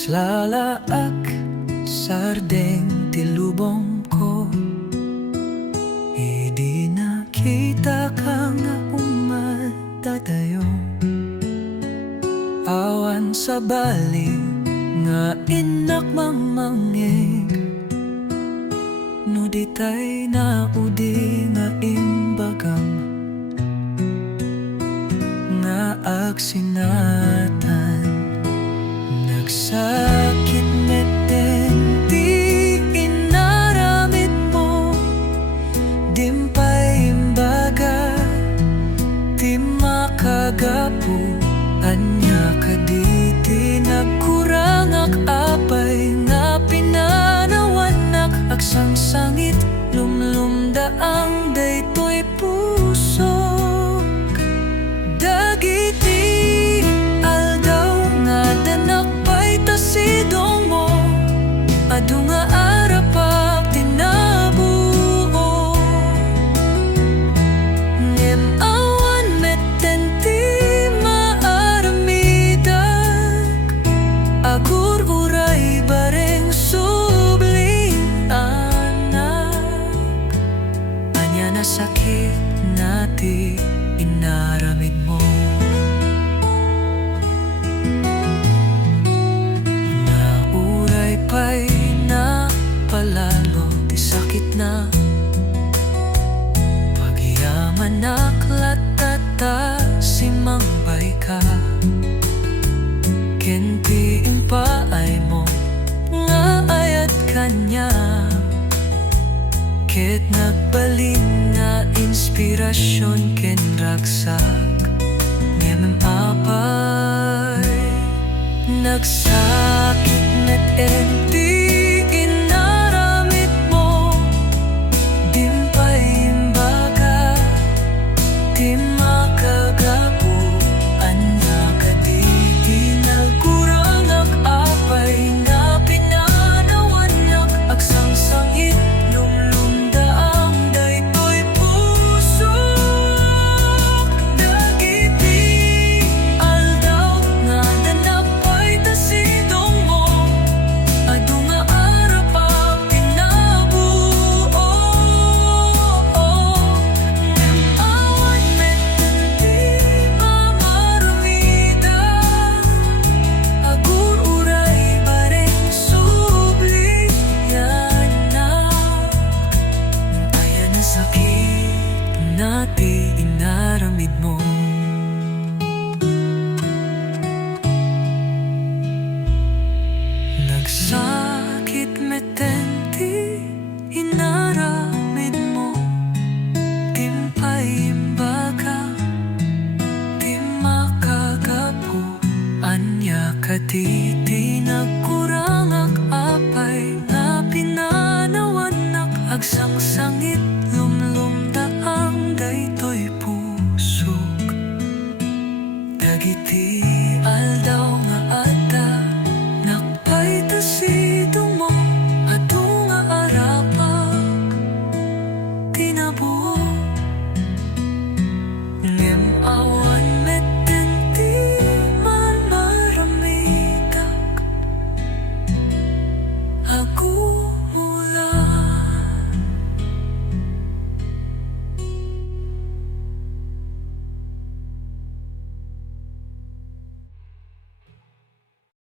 Naslalaak sardeng tilubong ko, hindi nakita ka nga umadadayo. Awan sa bali nga inak mamangeg, no di tay naudi nga imbagam nga agsinatan. Nagsakit meten di inaramid mo, dimpay imbaga di makagapu. Anya ka di nagkurangak apay nga pinanawanak, aksang sangit lumlumdaang daytoy puso. Dagiti aldaw nga danakpay tasidong mo, adu nga arapak tinabuo. Ngem awan meten ti maaramidak, agur uray bareng subling anak. Anya na sakit nati inaramid mo, nauray pa'y na palalo ti sakit na. Pagyaman naklatata si mangbay ka, kenti impaay mo nga ayat kanya. Ket nagbalin nga inspirasyon ken ragsak, ngem apay nagsakit met enti